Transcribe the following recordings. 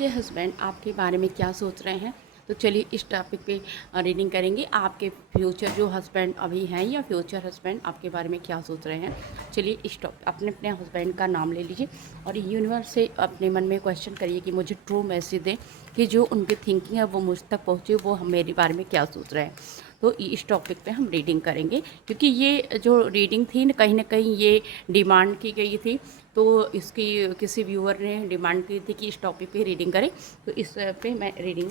आपके हस्बैंड आपके बारे में क्या सोच रहे हैं। तो चलिए इस टॉपिक पे रीडिंग करेंगे। आपके फ्यूचर जो हस्बैंड अभी हैं या फ्यूचर हस्बैंड आपके बारे में क्या सोच रहे हैं। चलिए इस टॉपिक अपने अपने हस्बैंड का नाम ले लीजिए और यूनिवर्स से अपने मन में क्वेश्चन करिए कि मुझे ट्रू मैसेज दें कि जो उनकी थिंकिंग है वो मुझ तक पहुँचे, वो हम मेरे बारे में क्या सोच रहे हैं। तो इस टॉपिक पे हम रीडिंग करेंगे क्योंकि ये जो रीडिंग थी ना कहीं ये डिमांड की गई थी। तो इसकी किसी व्यूअर ने डिमांड की थी कि इस टॉपिक पे रीडिंग करें, तो इस पे मैं रीडिंग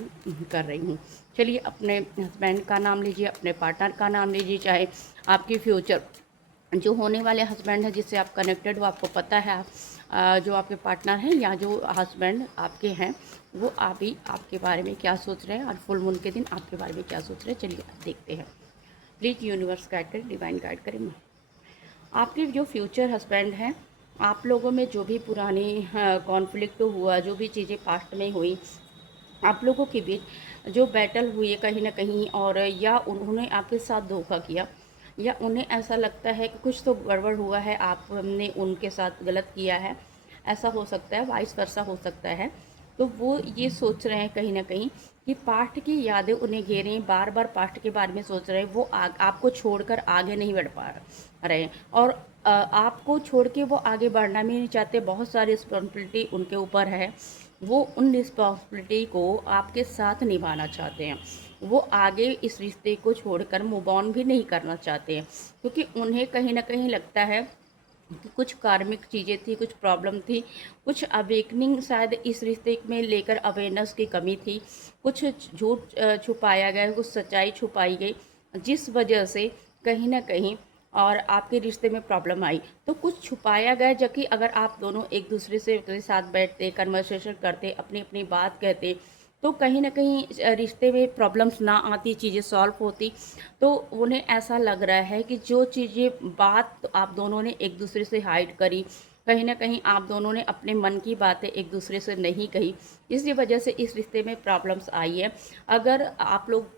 कर रही हूँ। चलिए अपने हस्बैंड का नाम लीजिए, अपने पार्टनर का नाम लीजिए, चाहे आपके फ्यूचर जो होने वाले हस्बैंड है जिससे आप कनेक्टेड हो, आपको पता है जो आपके पार्टनर हैं या जो हस्बैंड आपके हैं वो अभी आपके बारे में क्या सोच रहे हैं और फुल मून के दिन आपके बारे में क्या सोच रहे हैं। चलिए देखते हैं। प्लीज़ यूनिवर्स गाइड करें, डिवाइन गाइड करें। आपके जो फ्यूचर हस्बैंड हैं, आप लोगों में जो भी पुरानी कॉन्फ्लिक्ट हुआ, जो भी चीज़ें पास्ट में हुई, आप लोगों के बीच जो बैटल हुई है कहीं ना कहीं, और या उन्होंने आपके साथ धोखा किया या उन्हें ऐसा लगता है कि कुछ तो गड़बड़ हुआ है, आपने उनके साथ गलत किया है, ऐसा हो सकता है, वाइस वर्सा हो सकता है। तो वो ये सोच रहे हैं कहीं ना कहीं कि पास्ट की यादें उन्हें घेरें, बार बार पास्ट के बारे में सोच रहे हैं। वो आपको छोड़कर आगे नहीं बढ़ पा रहे हैं और आपको छोड़ के वो आगे बढ़ना भी नहीं चाहते। बहुत सारी रिस्पॉन्सिबिलिटी उनके ऊपर है, वो उन रिस्पॉन्सिबिलिटी को आपके साथ निभाना चाहते हैं। वो आगे इस रिश्ते को छोड़कर मूव ऑन भी नहीं करना चाहते हैं क्योंकि उन्हें कहीं ना कहीं लगता है कि कुछ कार्मिक चीज़ें थी, कुछ प्रॉब्लम थी, कुछ अवेकनिंग शायद इस रिश्ते में लेकर अवेयरनेस की कमी थी, कुछ झूठ छुपाया गया, कुछ सच्चाई छुपाई गई, जिस वजह से कहीं ना कहीं और आपके रिश्ते में प्रॉब्लम आई। तो कुछ छुपाया गया, जबकि अगर आप दोनों एक दूसरे से के साथ बैठते, कन्वर्सेशन करते, अपनी अपनी बात कहते, तो कहीं ना कहीं रिश्ते में प्रॉब्लम्स ना आती, चीज़ें सॉल्व होती। तो उन्हें ऐसा लग रहा है कि जो चीज़ें बात आप दोनों ने एक दूसरे से हाइड करी, कहीं ना कहीं आप दोनों ने अपने मन की बातें एक दूसरे से नहीं कही, इसी वजह से इस रिश्ते में प्रॉब्लम्स आई है। अगर आप लोग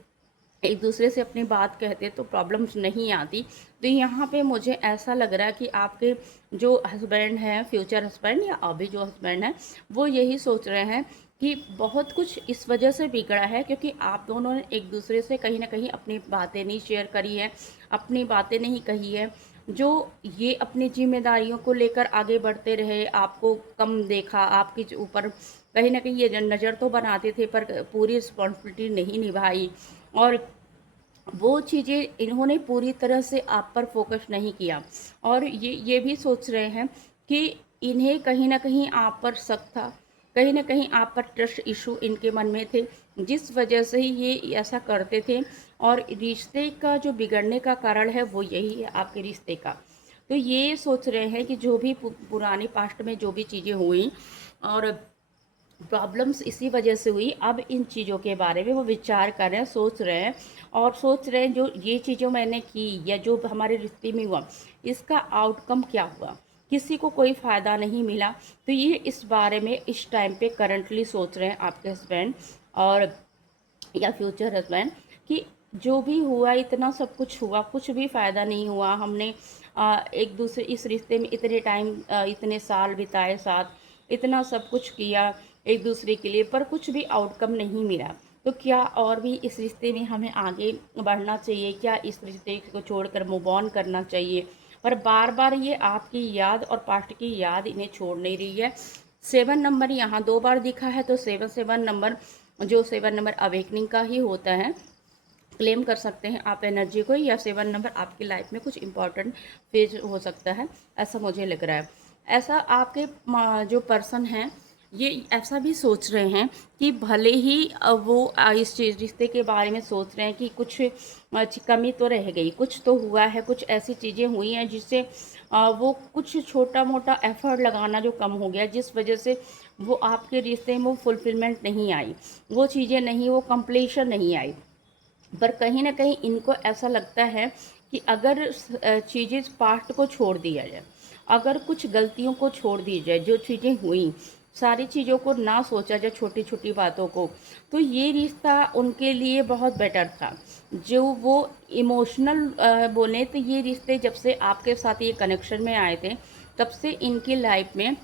एक दूसरे से अपनी बात कहते तो प्रॉब्लम्स नहीं आती। तो यहाँ पे मुझे ऐसा लग रहा है कि आपके जो हस्बैंड हैं, फ्यूचर हस्बैंड या अभी जो हस्बैंड हैं, वो यही सोच रहे हैं कि बहुत कुछ इस वजह से बिगड़ा है क्योंकि आप दोनों ने एक दूसरे से कहीं ना कहीं अपनी बातें नहीं शेयर करी है, अपनी बातें नहीं कही है। जो ये अपनी जिम्मेदारियों को लेकर आगे बढ़ते रहे, आपको कम देखा, आपके ऊपर कहीं ना कहीं ये नज़र तो बनाते थे पर पूरी रिस्पॉन्सिबिलिटी नहीं निभाई, और वो चीज़ें इन्होंने पूरी तरह से आप पर फोकस नहीं किया। और ये भी सोच रहे हैं कि इन्हें कहीं ना कहीं आप पर शक था, कहीं ना कहीं आप पर ट्रस्ट इशू इनके मन में थे, जिस वजह से ही ये ऐसा करते थे। और रिश्ते का जो बिगड़ने का कारण है वो यही है, आपके रिश्ते का। तो ये सोच रहे हैं कि जो भी पुरानी पास्ट में जो भी चीज़ें हुई और प्रॉब्लम्स इसी वजह से हुई, अब इन चीज़ों के बारे में वो विचार कर रहे हैं, सोच रहे हैं। और सोच रहे हैं जो ये चीज़ों मैंने की या जो हमारे रिश्ते में हुआ, इसका आउटकम क्या हुआ, किसी को कोई फ़ायदा नहीं मिला। तो ये इस बारे में इस टाइम पे करंटली सोच रहे हैं आपके हस्बैंड और या फ्यूचर हस्बैंड कि जो भी हुआ, इतना सब कुछ हुआ, कुछ भी फ़ायदा नहीं हुआ। हमने एक दूसरे इस रिश्ते में इतने टाइम इतने साल बिताए साथ, इतना सब कुछ किया एक दूसरे के लिए, पर कुछ भी आउटकम नहीं मिला। तो क्या और भी इस रिश्ते में हमें आगे बढ़ना चाहिए, क्या इस रिश्ते को छोड़कर मूव ऑन करना चाहिए। पर बार बार ये आपकी याद और पास्ट की याद इन्हें छोड़ नहीं रही है। 7 नंबर यहाँ 2 बार दिखा है, तो 7 नंबर, जो 7 नंबर अवेकनिंग का ही होता है, क्लेम कर सकते हैं आप एनर्जी को, या 7 नंबर आपकी लाइफ में कुछ इंपॉर्टेंट फेज हो सकता है, ऐसा मुझे लग रहा है। ऐसा आपके जो पर्सन हैं ये ऐसा भी सोच रहे हैं कि भले ही वो इस चीज़ रिश्ते के बारे में सोच रहे हैं कि कुछ कमी तो रह गई, कुछ तो हुआ है, कुछ ऐसी चीज़ें हुई हैं जिससे वो कुछ छोटा मोटा एफर्ट लगाना जो कम हो गया, जिस वजह से वो आपके रिश्ते में वो फुलफिलमेंट नहीं आई, वो चीज़ें नहीं, वो कंप्लीशन नहीं आई। पर कहीं न कहीं इनको ऐसा लगता है कि अगर चीज़ें पास्ट को छोड़ दिया जाए, अगर कुछ गलतियों को छोड़ दी जाए, जो चीज़ें हुई, सारी चीज़ों को ना सोचा जाए, छोटी-छोटी बातों को, तो ये रिश्ता उनके लिए बहुत बेटर था। जो वो इमोशनल बोलें तो ये रिश्ते जब से आपके साथ ये कनेक्शन में आए थे, तब से इनकी लाइफ में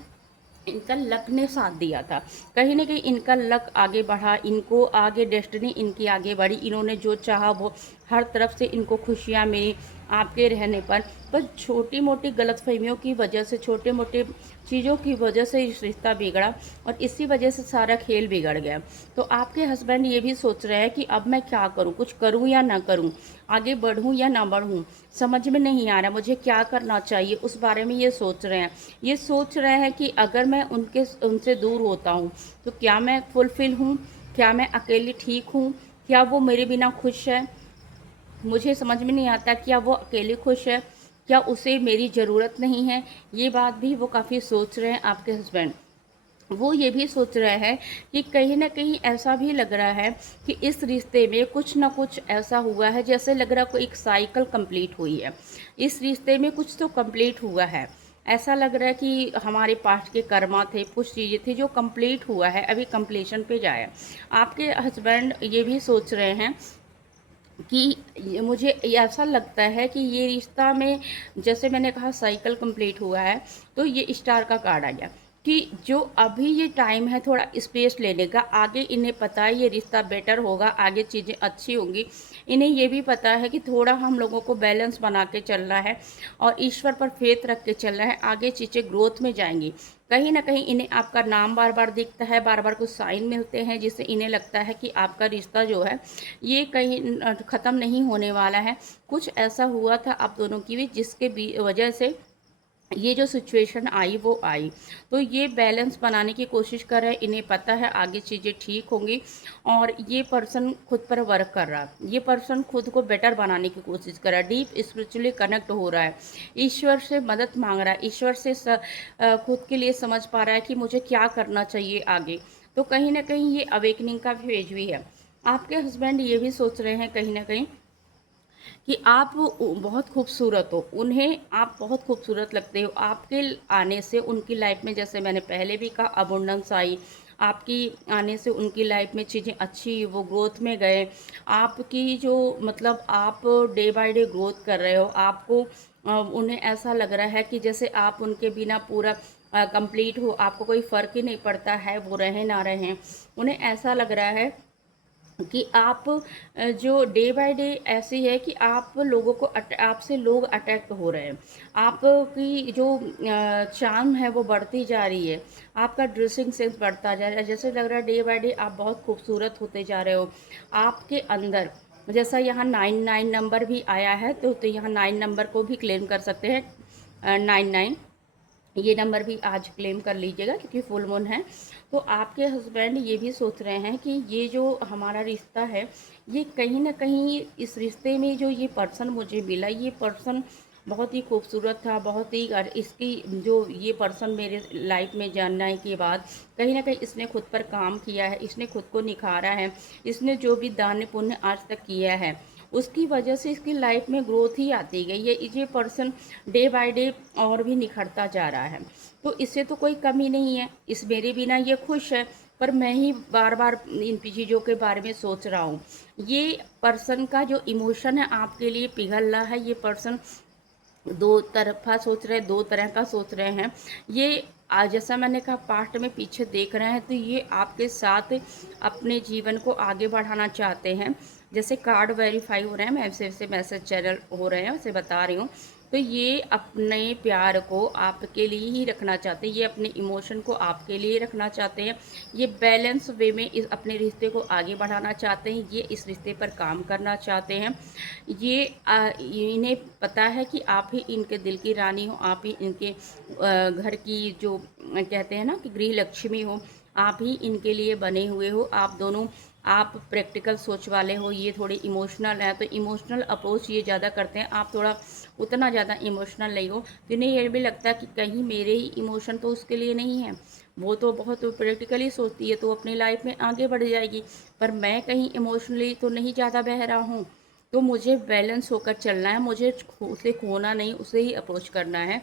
इनका लक ने साथ दिया था। कहीं न कहीं इनका लक आगे बढ़ा, इनको आगे डेस्टिनी इनकी आगे बढ़ी, इन्होंने जो चाहा वो हर तरफ से इनको खुशियाँ मिली आपके रहने पर छोटी-मोटी गलतफ़हमियों की वजह से, छोटे-मोटे चीज़ों की वजह से इस रिश्ता बिगड़ा और इसी वजह से सारा खेल बिगड़ गया। तो आपके हस्बैंड ये भी सोच रहे हैं कि अब मैं क्या करूँ? कुछ करूँ या ना करूँ? आगे बढ़ूँ या ना बढ़ूँ? समझ में नहीं आ रहा मुझे क्या करना चाहिए, उस बारे में ये सोच रहे हैं। ये सोच रहे हैं कि अगर मैं उनसे दूर होता हूँ, तो क्या मैं फुलफ़िल हूँ? क्या मैं अकेली ठीक हूँ? क्या वो मेरे बिना खुश है? मुझे समझ में नहीं आता क्या वो अकेले खुश है? क्या उसे मेरी ज़रूरत नहीं है? ये बात भी वो काफ़ी सोच रहे हैं आपके हस्बैंड। वो ये भी सोच रहा है कि कहीं न कहीं ऐसा भी लग रहा है कि इस रिश्ते में कुछ न कुछ ऐसा हुआ है, जैसे लग रहा है कोई एक साइकिल कंप्लीट हुई है। इस रिश्ते में कुछ तो कंप्लीट हुआ है। ऐसा लग रहा है कि हमारे पास्ट के कर्मा थे, कुछ चीज़ें थी जो कंप्लीट हुआ है, अभी कंप्लीशन पे जाए। आपके हस्बैंड ये भी सोच रहे हैं कि मुझे ऐसा लगता है कि ये रिश्ता में, जैसे मैंने कहा साइकिल कंप्लीट हुआ है, तो ये स्टार का कार्ड आ गया कि जो अभी ये टाइम है थोड़ा स्पेस लेने का, आगे इन्हें पता है ये रिश्ता बेटर होगा, आगे चीज़ें अच्छी होंगी। इन्हें ये भी पता है कि थोड़ा हम लोगों को बैलेंस बना के चलना है और ईश्वर पर फेथ रख के चलना है, आगे चीज़ें ग्रोथ में जाएंगी। कहीं ना कहीं इन्हें आपका नाम बार बार दिखता है, बार बार कुछ साइन मिलते हैं, जिससे इन्हें लगता है कि आपका रिश्ता जो है ये कहीं ख़त्म नहीं होने वाला है। कुछ ऐसा हुआ था आप दोनों की भी, जिसके वजह से ये जो सिचुएशन आई वो आई। तो ये बैलेंस बनाने की कोशिश कर रहे हैं, इन्हें पता है आगे चीज़ें ठीक होंगी और ये पर्सन खुद पर वर्क कर रहा है। ये पर्सन खुद को बेटर बनाने की कोशिश कर रहा है, डीप स्पिरिचुअली कनेक्ट हो रहा है, ईश्वर से मदद मांग रहा है, ईश्वर से खुद के लिए समझ पा रहा है कि मुझे क्या करना चाहिए आगे। तो कहीं ना कहीं ये अवेकनिंग का फेज भी है। आपके हस्बैंड ये भी सोच रहे हैं कहीं ना कहीं कि आप बहुत खूबसूरत हो, उन्हें आप बहुत खूबसूरत लगते हो। आपके आने से उनकी लाइफ में, जैसे मैंने पहले भी कहा, अबुंडेंस आई। आपकी आने से उनकी लाइफ में चीज़ें अच्छी, वो ग्रोथ में गए। आपकी जो मतलब आप डे बाय डे ग्रोथ कर रहे हो, आपको उन्हें ऐसा लग रहा है कि जैसे आप उनके बिना पूरा कंप्लीट हो, आपको कोई फ़र्क ही नहीं पड़ता है वो रहें ना रहें। उन्हें ऐसा लग रहा है कि आप जो डे बाय डे ऐसी है कि आप लोगों को आपसे लोग अट्रैक्ट हो रहे हैं। आपकी जो चार्म है वो बढ़ती जा रही है, आपका ड्रेसिंग सेंस बढ़ता जा रहा है। जैसे लग रहा है डे बाय डे आप बहुत खूबसूरत होते जा रहे हो। आपके अंदर जैसा यहाँ 99 नंबर भी आया है, तो यहाँ 9 नंबर को भी क्लेम कर सकते हैं। 99 ये नंबर भी आज क्लेम कर लीजिएगा क्योंकि फुल मून है। तो आपके हस्बैंड ये भी सोच रहे हैं कि ये जो हमारा रिश्ता है, ये कहीं ना कहीं इस रिश्ते में जो ये पर्सन मुझे मिला, ये पर्सन बहुत ही खूबसूरत था, बहुत ही इसकी जो ये पर्सन मेरे लाइफ में जानने के बाद कहीं ना कहीं इसने खुद पर काम किया है, इसने खुद को निखारा है, इसने जो भी दान पुण्य आज तक किया है उसकी वजह से इसकी लाइफ में ग्रोथ ही आती गई है। ये पर्सन डे बाय डे और भी निखरता जा रहा है। तो इससे तो कोई कमी नहीं है, इस मेरे बिना ये खुश है, पर मैं ही बार बार इन चीज़ों के बारे में सोच रहा हूँ। ये पर्सन का जो इमोशन है आपके लिए पिघल रहा है। ये पर्सन दो तरफा सोच रहे हैं, दो तरह का सोच रहे हैं। ये आज जैसा मैंने कहा पास्ट में पीछे देख रहे हैं, तो ये आपके साथ अपने जीवन को आगे बढ़ाना चाहते हैं। जैसे कार्ड वेरीफाई हो रहे हैं, मैं ऐसे ऐसे मैसेज चैनल हो रहे हैं उसे बता रही हूँ। तो ये अपने प्यार को आपके लिए ही रखना चाहते हैं, ये अपने इमोशन को आपके लिए रखना चाहते हैं। ये बैलेंस वे में इस अपने रिश्ते को आगे बढ़ाना चाहते हैं, ये इस रिश्ते पर काम करना चाहते हैं। ये इन्हें पता है कि आप ही इनके दिल की रानी हो, आप ही इनके घर की जो कहते हैं ना कि गृह लक्ष्मी हो, आप ही इनके लिए बने हुए हो। आप दोनों, आप प्रैक्टिकल सोच वाले हो, ये थोड़े इमोशनल हैं, तो इमोशनल अप्रोच ये ज़्यादा करते हैं, आप थोड़ा उतना ज़्यादा इमोशनल नहीं हो। तो इन्हें ये भी लगता है कि कहीं मेरे ही इमोशन तो उसके लिए नहीं है, वो तो बहुत प्रैक्टिकली सोचती है तो अपनी लाइफ में आगे बढ़ जाएगी, पर मैं कहीं इमोशनली तो नहीं ज़्यादा बह रहा हूँ। तो मुझे बैलेंस होकर चलना है, मुझे उसे खोना नहीं, उसे ही अप्रोच करना है,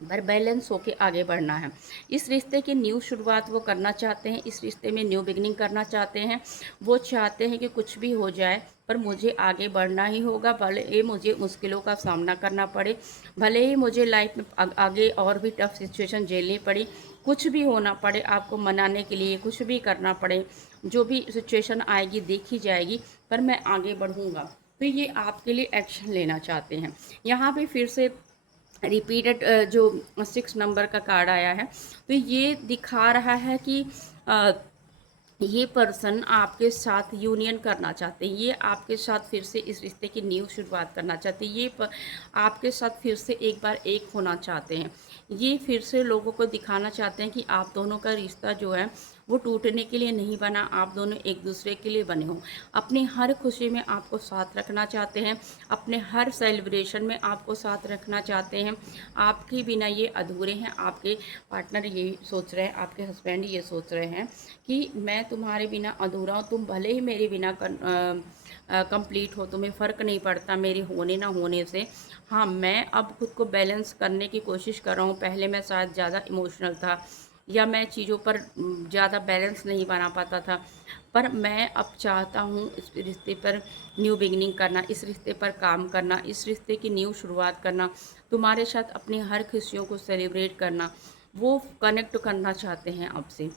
पर बैलेंस होके आगे बढ़ना है। इस रिश्ते की न्यू शुरुआत वो करना चाहते हैं, इस रिश्ते में न्यू बिगनिंग करना चाहते हैं। वो चाहते हैं कि कुछ भी हो जाए पर मुझे आगे बढ़ना ही होगा, भले ही मुझे मुश्किलों का सामना करना पड़े, भले ही मुझे लाइफ में आगे और भी टफ सिचुएशन झेलनी पड़ी, कुछ भी होना पड़े आपको मनाने के लिए, कुछ भी करना पड़े, जो भी सिचुएशन आएगी देखी जाएगी, पर मैं आगे बढ़ूँगा। तो ये आपके लिए एक्शन लेना चाहते हैं। यहाँ पे फिर से रिपीटेड जो 6 नंबर का कार्ड आया है, तो ये दिखा रहा है कि अ, ये पर्सन आपके साथ यूनियन करना चाहते हैं, ये आपके साथ फिर से इस रिश्ते की न्यू शुरुआत करना चाहते हैं, आपके साथ फिर से एक बार एक होना चाहते हैं। ये फिर से लोगों को दिखाना चाहते हैं कि आप दोनों का रिश्ता जो है वो टूटने के लिए नहीं बना, आप दोनों एक दूसरे के लिए बने हो। अपनी हर खुशी में आपको साथ रखना चाहते हैं, अपने हर सेलिब्रेशन में आपको साथ रखना चाहते हैं। आपके बिना ये अधूरे हैं। आपके पार्टनर यही सोच रहे हैं, आपके हस्बैंड ये सोच रहे हैं कि मैं तुम्हारे बिना अधूरा हूँ, तुम भले ही मेरे बिना कंप्लीट हो, तुम्हें फ़र्क नहीं पड़ता मेरे होने ना होने से। हाँ, मैं अब खुद को बैलेंस करने की कोशिश कर रहा हूँ। पहले मैं शायद ज़्यादा इमोशनल था, या मैं चीज़ों पर ज़्यादा बैलेंस नहीं बना पाता था, पर मैं अब चाहता हूँ इस रिश्ते पर न्यू बिगिनिंग करना, इस रिश्ते पर काम करना, इस रिश्ते की न्यू शुरुआत करना, तुम्हारे साथ अपनी हर खुशियों को सेलिब्रेट करना। वो कनेक्ट करना चाहते हैं आपसे।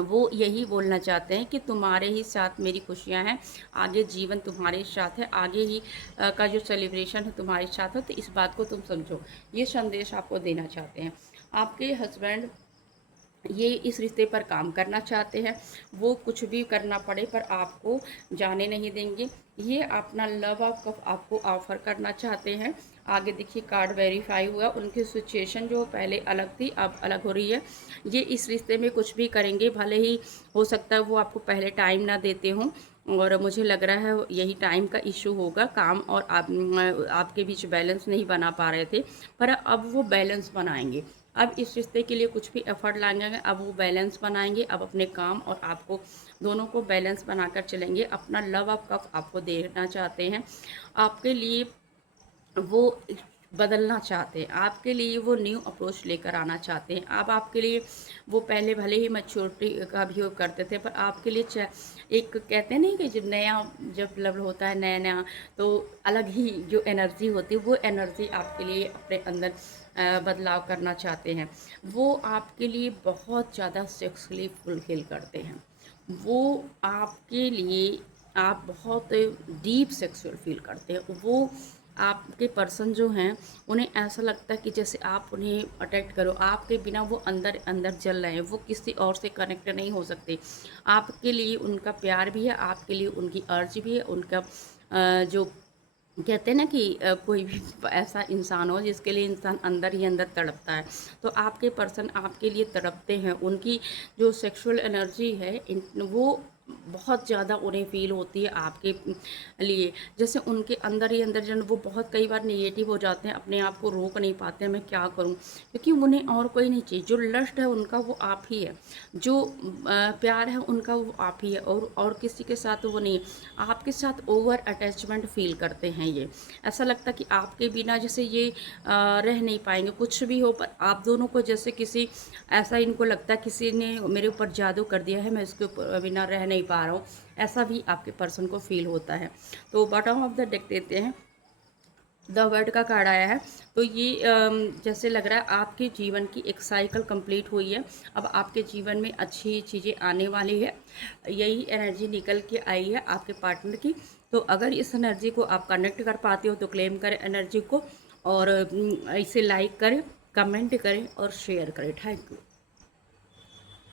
वो यही बोलना चाहते हैं कि तुम्हारे ही साथ मेरी खुशियाँ हैं, आगे जीवन तुम्हारे साथ है, आगे ही का जो सेलिब्रेशन है तुम्हारे साथ है, तो इस बात को तुम समझो। ये संदेश आपको देना चाहते हैं। आपके हस्बैंड ये इस रिश्ते पर काम करना चाहते हैं, वो कुछ भी करना पड़े पर आपको जाने नहीं देंगे। ये अपना लव आपको ऑफ़र करना चाहते हैं। आगे देखिए कार्ड वेरीफाई हुआ, उनकी सिचुएशन जो पहले अलग थी अब अलग हो रही है। ये इस रिश्ते में कुछ भी करेंगे, भले ही हो सकता है वो आपको पहले टाइम ना देते हों, और मुझे लग रहा है यही टाइम का इशू होगा। काम और आपके बीच बैलेंस नहीं बना पा रहे थे, पर अब वो बैलेंस बनाएंगे। अब इस रिश्ते के लिए कुछ भी एफर्ट लगाएंगे, अब वो बैलेंस बनाएंगे। अब अपने काम और आपको दोनों को बैलेंस बनाकर चलेंगे। अपना लव अप कप आपको देना चाहते हैं, आपके लिए वो बदलना चाहते हैं, आपके लिए वो न्यू अप्रोच लेकर आना चाहते हैं। अब आपके लिए वो पहले भले ही मैच्योरिटी का भी करते थे, पर आपके लिए एक कहते हैं नहीं कि जब लव होता है नया नया, तो अलग ही जो एनर्जी होती है, वो एनर्जी आपके लिए अपने अंदर बदलाव करना चाहते हैं। वो आपके लिए बहुत ज़्यादा सेक्सुअली फुलफिल करते हैं। वो आपके लिए आप बहुत डीप सेक्सुअल फील करते हैं। वो आपके पर्सन जो हैं उन्हें ऐसा लगता है कि जैसे आप उन्हें अटैक करो, आपके बिना वो अंदर अंदर जल रहे हैं, वो किसी और से कनेक्ट नहीं हो सकते। आपके लिए उनका प्यार भी है, आपके लिए उनकी अर्ज भी है, उनका जो कहते हैं ना कि कोई भी ऐसा इंसान हो जिसके लिए इंसान अंदर ही अंदर तड़पता है, तो आपके पर्सन आपके लिए तड़पते हैं। उनकी जो सेक्सुअल एनर्जी है वो बहुत ज़्यादा उन्हें फील होती है आपके लिए। जैसे उनके अंदर ही अंदर जन वो बहुत कई बार नेगेटिव हो जाते हैं, अपने आप को रोक नहीं पाते हैं, मैं क्या करूं, क्योंकि उन्हें और कोई नहीं चाहिए। जो लस्ट है उनका वो आप ही है, जो प्यार है उनका वो आप ही है, और किसी के साथ वो नहीं है। आपके साथ ओवर अटैचमेंट फील करते हैं ये। ऐसा लगता है कि आपके बिना जैसे ये रह नहीं पाएंगे, कुछ भी हो, पर आप दोनों को जैसे किसी ऐसा इनको लगता है किसी ने मेरे ऊपर जादू कर दिया है, मैं इसके ऊपर बिना रह नहीं पा रहा हूँ। ऐसा भी आपके पर्सन को फील होता है। तो बॉटम ऑफ द डेक देते हैं, द वर्ड का कार्ड आया है। तो ये जैसे लग रहा है आपके जीवन की एक साइकिल कंप्लीट हुई है, अब आपके जीवन में अच्छी चीज़ें आने वाली है। यही एनर्जी निकल के आई है आपके पार्टनर की। तो अगर इस एनर्जी को आप कनेक्ट कर पाते हो तो क्लेम करें एनर्जी को, और इसे लाइक करें, कमेंट करें और शेयर करें। Thank you.